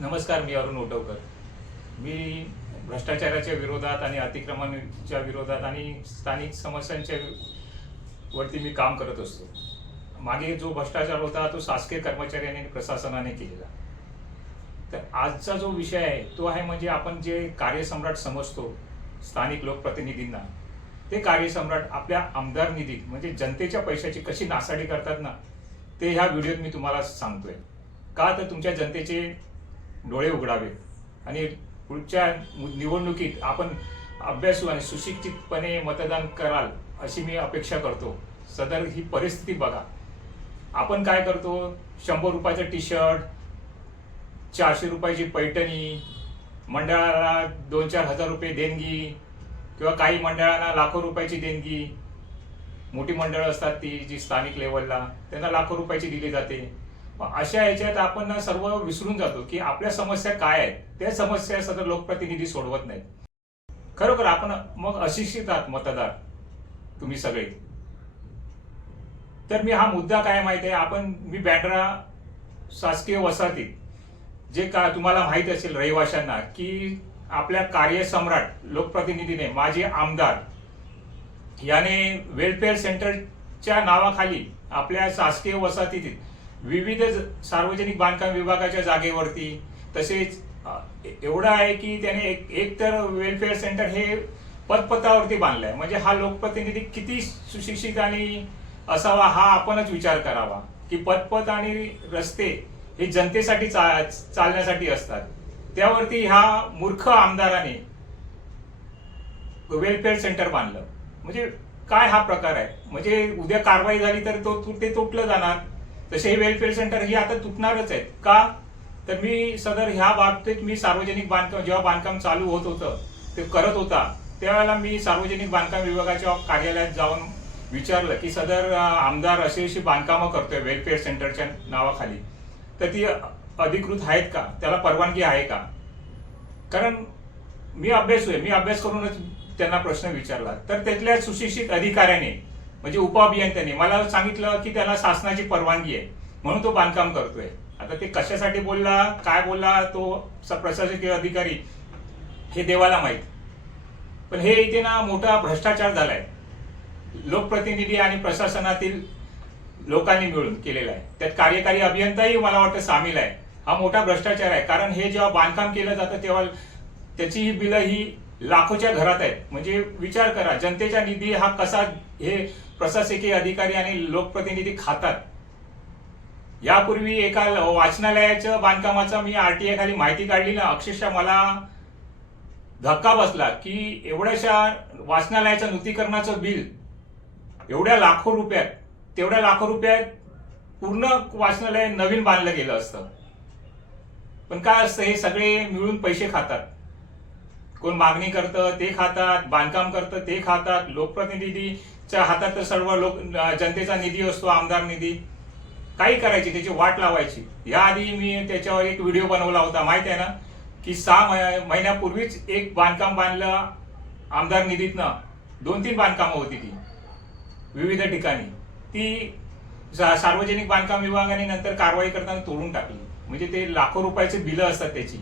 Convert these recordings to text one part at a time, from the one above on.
नमस्कार, मी अरुण ओटवकर. मी भ्रष्टाचाराच्या विरोधात आणि अतिक्रमणाच्या विरोधात आणि स्थानिक समस्यांच्या वरती मी काम करत असतो. मागे जो भ्रष्टाचार होता तो शासकीय कर्मचाऱ्यांनी आणि प्रशासनाने केलेला. तर आजचा जो विषय आहे तो आहे म्हणजे आपण जे कार्यसम्राट समजतो स्थानिक लोकप्रतिनिधींना, ते कार्यसम्राट आपल्या आमदार निधीत म्हणजे जनतेच्या पैशाची कशी नासाडी करतात ना, ते ह्या व्हिडिओत मी तुम्हाला सांगतोय. का तर तुमच्या जनतेचे डोळे उघडावेत आणि पुढच्या निवडणुकीत आपण अभ्यासू आणि सुशिक्षितपणे मतदान कराल अशी मी अपेक्षा करतो. सदर ही परिस्थिती बघा. आपण काय करतो, 100 रुपयाचं टी शर्ट, 400 रुपयाची पैठणी, मंडळाला 2-4 हजार रुपये देणगी, किंवा काही मंडळांना लाखो रुपयाची देणगी. मोठी मंडळं असतात ती जी स्थानिक लेवलला, त्यांना लाखो रुपयाची दिली जाते. अशा याच्यात आपण सर्व विसरून जातो की आपल्या समस्या काय आहेत. त्या समस्या सदर लोकप्रतिनिधी सोडवत नाहीत. खरोखर आपण मग अशिक्षित आहात मतदार तुम्ही सगळे. तर मी हा मुद्दा काय माहिती आहे, मी बँड्रा शासकीय वसाहतीत जे का तुम्हाला माहित असेल रहिवाशांना, की आपल्या कार्यसम्राट लोकप्रतिनिधीने, माजी आमदार याने वेलफेअर सेंटरच्या नावाखाली आपल्या शासकीय वसाहतीत विविध सार्वजनिक बांधकाम विभागाच्या जागेवरती, तसेच एवढं आहे की त्याने एक तर वेलफेअर सेंटर हे पदपथावरती बांधलंय. म्हणजे हा लोकप्रतिनिधी किती सुशिक्षित आणि असावा हा आपणच विचार करावा, की पदपथ आणि रस्ते हे जनतेसाठी चालण्यासाठी असतात. त्यावरती ह्या मूर्ख आमदाराने वेलफेअर सेंटर बांधलं. म्हणजे काय हा प्रकार आहे. म्हणजे उद्या कारवाई झाली तर ते तुटलं जाणार. तसे हे वेलफेअर सेंटर ही आता तुटणारच आहेत. का तर मी सदर ह्या बाबतीत मी सार्वजनिक बांधकाम जेव्हा बांधकाम चालू होत होतं ते करत होता, त्यावेळेला मी सार्वजनिक बांधकाम विभागाच्या कार्यालयात जाऊन विचारलं की सदर आमदार अशी बांधकामं करतोय वेलफेअर सेंटरच्या नावाखाली, तर ती अधिकृत आहेत का, त्याला परवानगी आहे का. कारण मी अभ्यास करूनच त्यांना प्रश्न विचारला. तर त्यातल्या सुशिक्षित अधिकाऱ्याने म्हणजे उपअभियंत्याने मला सांगितलं की त्याला शासनाची परवानगी आहे म्हणून तो बांधकाम करतोय. आता ते कशासाठी बोलला, काय बोलला तो प्रशासकीय अधिकारी हे देवाला माहित. पण हे इथे ना मोठा भ्रष्टाचार झालाय. लोकप्रतिनिधी आणि प्रशासनातील लोकांनी मिळून केलेला आहे. त्यात कार्यकारी अभियंताही मला वाटतं सामील आहे. हा मोठा भ्रष्टाचार आहे. कारण हे जेव्हा बांधकाम केलं जातं तेव्हा त्याची ही बिलं ही लाखोच्या घरात आहेत. म्हणजे विचार करा, जनतेचा निधी हा कसा हे प्रशासकीय अधिकारी आणि लोकप्रतिनिधी खातात. यापूर्वी एका वाचनालयाच्या बांधकामाचा मी आरटीआय खाली माहिती काढली ना, अक्षरशः मला धक्का बसला की एवढ्याशा वाचनालयाच्या नूतनीकरणाचं बिल तेवढ्या लाखो रुपयात पूर्ण वाचनालय नवीन बांधलं गेलं असतं. पण काय असतं, हे सगळे मिळून पैसे खातात. कोण मागणी करतं ते खातात, बांधकाम करतं ते खातात. लोकप्रतिनिधीच्या हातात तर सर्व जनतेचा निधी असतो, आमदार निधी. काही करायची, त्याची वाट लावायची. याआधी मी त्याच्यावर एक व्हिडिओ बनवला होता, माहिती आहे ना, की 6 महिन्यापूर्वीच एक बांधकाम बांधलं आमदार निधीतनं. 2-3 बांधकामं होती ती विविध ठिकाणी. ती सार्वजनिक बांधकाम विभागाने नंतर कारवाई करताना तोडून टाकली. म्हणजे ते लाखो रुपयाचे बिलं असतात, त्याची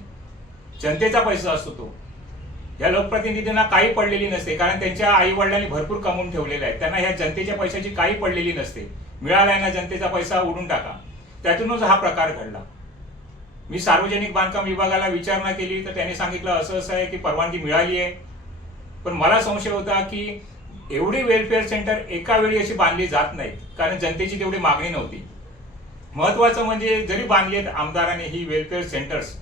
जनतेचा पैसा असतो तो. या लोकप्रतिनिधींना काही पडलेली नसते, कारण त्यांच्या आई वडिलांनी भरपूर कमवून ठेवलेले आहे. त्यांना ह्या जनतेच्या पैशाची काही पडलेली नसते. मिळालाय ना जनतेचा पैसा उडून टाका. त्यातूनच हा प्रकार घडला. मी सार्वजनिक बांधकाम विभागाला विचारणा केली तर त्यांनी सांगितलं असं आहे की परवानगी मिळाली आहे. पण मला संशय होता की एवढी वेलफेअर सेंटर एका वेळी अशी बांधली जात नाही, कारण जनतेची तेवढी मागणी नव्हती. महत्वाचं म्हणजे जरी बांधली आहेत आमदारांनी ही वेलफेअर सेंटर्स,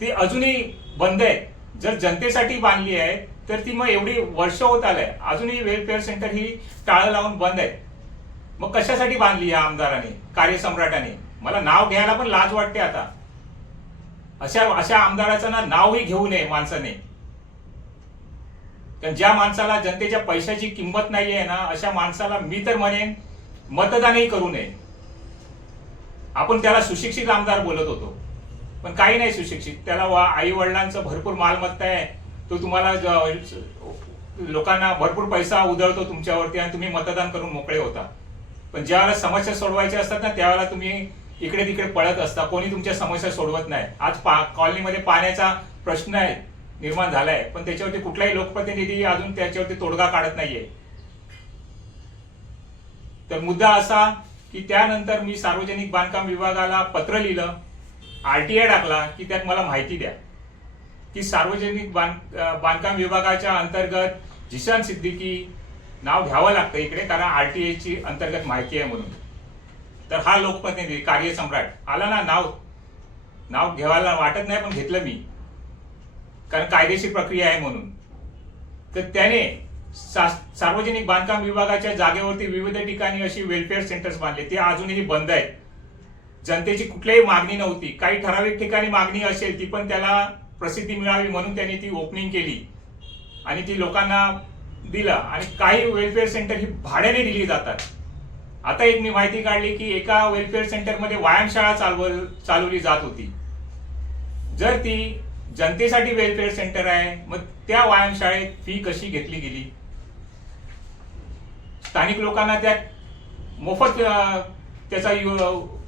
ती अजूनही बंद आहेत. जर जनतेसाठी बांधली आहे तर ती मग एवढी वर्ष होत आलंय अजूनही वेलफेअर सेंटर ही टाळं लावून बंद आहे. मग कशासाठी बांधली या आमदाराने, कार्यसम्राटाने. मला नाव घ्यायला पण लाज वाटते आता. अशा आमदाराचं ना नावही घेऊ नये माणसाने. कारण ज्या माणसाला जनतेच्या पैशाची किंमत नाहीये ना, अशा माणसाला मी तर म्हणेन मतदानही करू नये. आपण त्याला सुशिक्षित आमदार बोलत होतो, पण काही नाही सुशिक्षित. त्याला आई वडिलांचं भरपूर मालमत्ता आहे. तो तुम्हाला लोकांना भरपूर पैसा उधळतो तुमच्यावरती आणि तुम्ही मतदान करून मोकळे होता. पण ज्यावेळेला समस्या सोडवायच्या असतात ना, त्यावेळेला तुम्ही इकडे तिकडे पळत असता, कोणी तुमच्या समस्या सोडवत नाही. आज कॉलनीमध्ये पाण्याचा प्रश्न आहे निर्माण झालाय, पण त्याच्यावरती कुठलाही लोकप्रतिनिधी अजून त्याच्यावरती तोडगा काढत नाहीये. तर मुद्दा असा की त्यानंतर मी सार्वजनिक बांधकाम विभागाला पत्र लिहिलं, RTI टाकला की त्यात मला माहिती द्या की सार्वजनिक बांधकाम विभागाच्या अंतर्गत जिशान सिद्दीकी नाव घ्यावं लागतं इकडे, कारण RTI ची अंतर्गत माहिती आहे म्हणून. तर हा लोकप्रतिनिधी कार्यसम्राट आला ना, नाव घ्यायला वाटत नाही पण घेतलं मी, कारण कायदेशीर प्रक्रिया आहे म्हणून. तर त्याने सार्वजनिक बांधकाम विभागाच्या जागेवरती विविध ठिकाणी अशी वेलफेअर सेंटर्स बांधले. ते अजूनही बंद आहेत. जनतेची कुठलीही मागणी नव्हती. काही ठराविक ठिकाणी मागणी असेल ती पण त्याला प्रसिद्धी मिळावी म्हणून त्यांनी ती ओपनिंग केली आणि ती लोकांना दिलं. आणि काही वेलफेअर सेंटर ही भाड्याने दिली जातात. आता एक मी माहिती काढली की एका वेलफेअर सेंटरमध्ये व्यायामशाळा चालवली जात होती. जर ती जनतेसाठी वेलफेअर सेंटर आहे, मग त्या व्यायामशाळेत फी कशी घेतली गेली? स्थानिक लोकांना त्यात मोफत त्याचा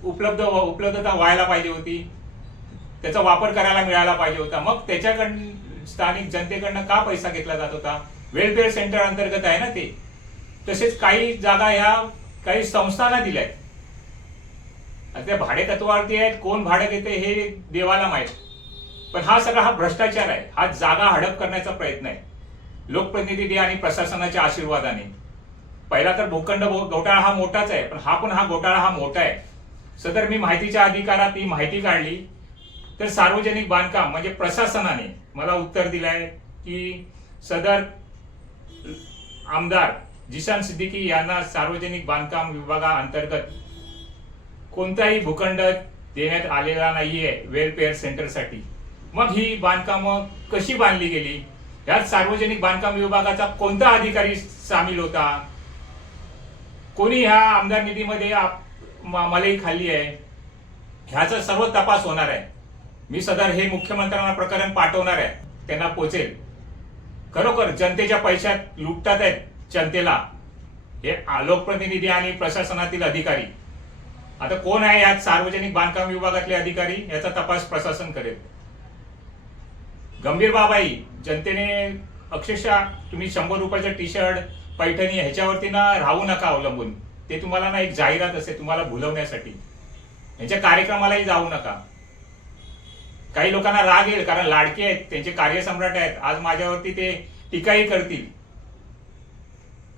उपलब्धता व्हायला पाहिजे होती, त्याचा वापर करायला मिळाला पाहिजे होता. मग त्याच्याकडून स्थानिक जनतेकडनं का पैसा घेतला जात होता? वेलफेअर सेंटर अंतर्गत आहे ना ते. तसेच काही जागा ह्या काही संस्थांना दिल्यात. त्या भाडे तत्वावरती आहेत, कोण भाडं घेते हे देवाला माहित. पण हा भ्रष्टाचार आहे. हा जागा हडप करण्याचा प्रयत्न आहे लोकप्रतिनिधी आणि प्रशासनाच्या आशीर्वादाने. पहिला तर भूखंड घोटाळा हा मोठाच आहे, पण हा घोटाळा हा मोठा आहे. सदर मी माहितीच्या अधिकारात ही माहिती काढली तर सार्वजनिक बांधकाम म्हणजे प्रशासनाने मला उत्तर दिलंय की सदर आमदार जिशान सिद्दीकी यांना सार्वजनिक बांधकाम विभागाअंतर्गत कोणताही भूखंड देण्यात आलेला नाहीये वेलफेअर सेंटरसाठी. मग ही बांधकामं कशी बांधली गेली? यात सार्वजनिक बांधकाम विभागाचा कोणता अधिकारी सामील होता? कोणी ह्या आमदार निधीमध्ये मलई खाल्ली आहे? ह्याचा सर्व तपास होणार आहे. मी सदर हे मुख्यमंत्र्यांना प्रकरण पाठवणार आहे, त्यांना पोचेल. खरोखर जनतेच्या पैशात लुटतात आहेत जनतेला हे लोकप्रतिनिधी आणि प्रशासनातील अधिकारी. आता कोण आहे यात सार्वजनिक बांधकाम विभागातले अधिकारी याचा तपास प्रशासन करेल. गंभीर बाब आहे. जनतेने अक्षरशः तुम्ही 100 रुपयाचं टी-शर्ट पैठणी ह्याच्यावरती ना राहू नका अवलंबून. ते तुम्हाला ना एक जाहिरात असेल तुम्हाला भुलवण्यासाठी. ह्याच्या कार्यक्रमालाही जाऊ नका. काही लोकांना राग येईल कारण लाडके आहेत, त्यांचे कार्यसम्राट आहेत. आज माझ्यावरती ते टीकाही करतील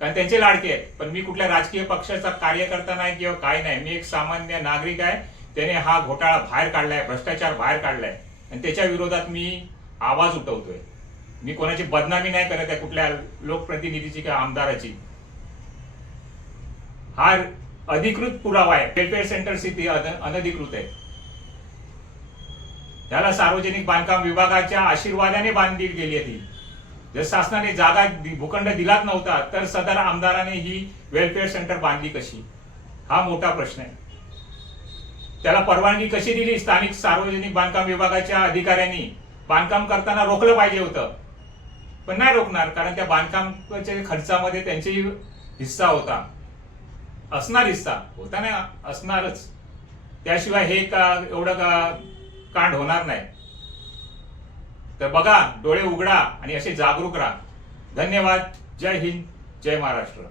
कारण त्यांचे लाडके आहेत. पण मी कुठल्या राजकीय पक्षाचा कार्यकर्ता नाही किंवा काय नाही. मी एक सामान्य नागरिक आहे. त्याने हा घोटाळा बाहेर काढलाय, भ्रष्टाचार बाहेर काढलाय आणि त्याच्या विरोधात मी आवाज उठवतोय. मी कोणाची बदनामी नाही करत आहे, कुठल्या लोकप्रतिनिधीची किंवा आमदाराची. हा अधिकृत पुरावा आहे. वेलफेअर सेंटर स्थिती अनधिकृत आहे. त्याला सार्वजनिक बांधकाम विभागाच्या आशीर्वादाने बांधली गेली होती. जर शासनाने जागा भूखंड दिलाच नव्हता तर सदर आमदाराने ही वेलफेअर सेंटर बांधली कशी? हा मोठा प्रश्न आहे. त्याला परवानगी कशी दिली? स्थानिक सार्वजनिक बांधकाम विभागाच्या अधिकाऱ्यांनी बांधकाम करताना रोखलं पाहिजे होतं, पण नाही रोखणार कारण त्या बांधकामाच्या खर्चामध्ये त्यांचाही हिस्सा होता. असणार हिस्सा होता ना, असणारच. त्याशिवाय हे एवढं कांड होणार नाही. तर बघा, डोळे उघडा आणि असे जागरूक राहा. धन्यवाद. जय हिंद, जय महाराष्ट्र.